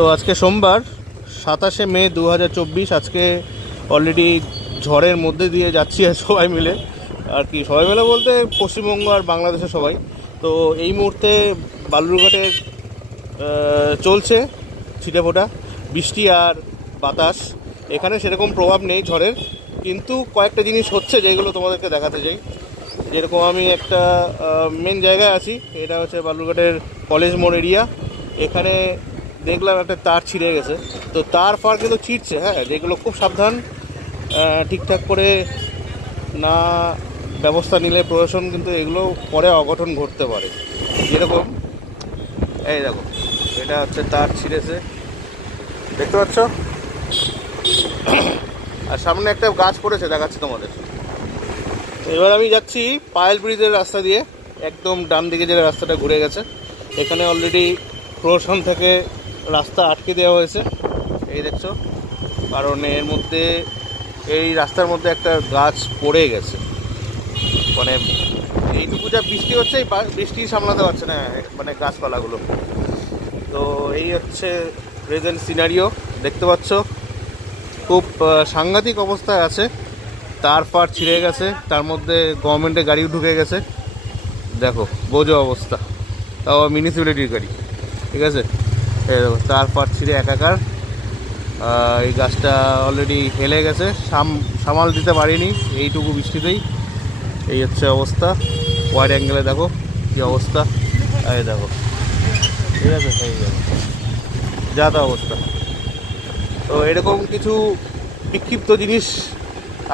তো আজকে সোমবার 27শে মে 2024। আজকে অলরেডি ঝড়ের মধ্যে দিয়ে যাচ্ছি আর সবাই মিলে আর কি, সবাই মিলে বলতে পশ্চিমবঙ্গ আর বাংলাদেশের সবাই। তো এই মুহূর্তে বালুরঘাটে চলছে ছিটেফোঁটা বৃষ্টি আর বাতাস। এখানে সেরকম প্রভাব নেই ঝড়ের, কিন্তু কয়েকটা জিনিস হচ্ছে যেগুলো তোমাদেরকে দেখাতে চাই। যেরকম আমি একটা মেন জায়গায় আছি, এটা হচ্ছে বালুরঘাটের কলেজ মোড় এরিয়া। এখানে দেখলাম একটা তার ছিঁড়ে গেছে, তো তার ফার কিন্তু ছিঁড়ছে, হ্যাঁ, যেগুলো খুব সাবধান, ঠিকঠাক করে না ব্যবস্থা নিলে প্রশাসন কিন্তু এগুলো পরে অঘটন ঘটতে পারে। যেরকম এই দেখো, এটা হচ্ছে তার ছিঁড়েছে, দেখতে পাচ্ছ, আর সামনে একটা গাছ পড়েছে, দেখাচ্ছি তোমাদের। এবার আমি যাচ্ছি পায়েল ব্রিজের রাস্তা দিয়ে, একদম ডান দিকে যে রাস্তাটা ঘুরে গেছে। এখানে অলরেডি প্রশাসন থেকে রাস্তা আটকে দেওয়া হয়েছে, এই দেখছো, কারণ এর মধ্যে এই রাস্তার মধ্যে একটা গাছ পড়ে গেছে। মানে এইটুকু যা বৃষ্টি হচ্ছে, এই বৃষ্টি সামলাতে পারছে না মানে গাছপালাগুলো। তো এই হচ্ছে প্রেজেন্ট সিনারিও, দেখতে পাচ্ছ, খুব সাংঘাতিক অবস্থায় আছে। তার ফার ছিঁড়ে গেছে, তার মধ্যে গভর্নমেন্টের গাড়িও ঢুকে গেছে, দেখো বোঝো অবস্থা, তাও মিউনিসিপ্যালিটির গাড়ি, ঠিক আছে। এই দেখো তার ফার ছিঁড়ে একাকার। এই গাছটা অলরেডি হেলে গেছে, সামাল দিতে পারিনি এইটুকু বৃষ্টিতেই। এই হচ্ছে অবস্থা, ওয়াইড অ্যাঙ্গেলে দেখো কী অবস্থা, এই দেখো, ঠিক আছে, এই দেখো যা তা অবস্থা। তো এরকম কিছু বিক্ষিপ্ত জিনিস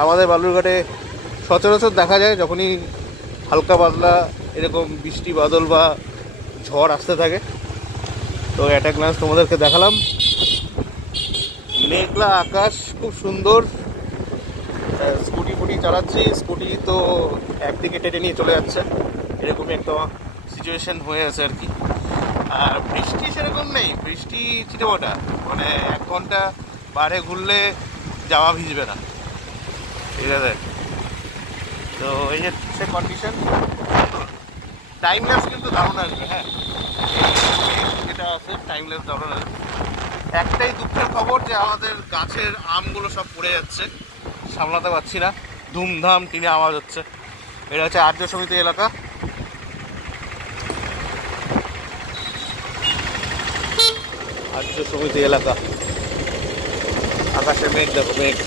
আমাদের বালুরঘাটে সচরাচর দেখা যায় যখনই হালকা পাতলা এরকম বৃষ্টি বাদল বা ঝড় আসতে থাকে। তো অ্যাট এ গ্লান্স তোমাদেরকে দেখালাম। মেঘলা আকাশ, খুব সুন্দর। স্কুটি চালাচ্ছি, স্কুটি তো একদিকে টেনে নিয়ে চলে যাচ্ছে, এরকমই একটা সিচুয়েশন হয়ে আছে আর কি। আর বৃষ্টি সেরকম নেই, বৃষ্টি ছিটেফোঁটা, মানে 1 ঘন্টা বাইরে ঘুরলে জামা ভিজবে না, ঠিক আছে। তো এই হচ্ছে কন্ডিশন। টাইম ল্যাপস কিন্তু দারুণ আসবে, হ্যাঁ, যেটা আছে টাইম ল্যাপস দারুণ আসবে। একটাই দুঃখের খবর যে আমাদের গাছের আমগুলো সব পড়ে যাচ্ছে, সামলাতে পারছি না, ধুমধাম টিনে আওয়াজ হচ্ছে। এটা হচ্ছে আর্য সমিতি এলাকা। আর্য সমিতি এলাকা, আকাশে মেঘ দেখো, মেঘ।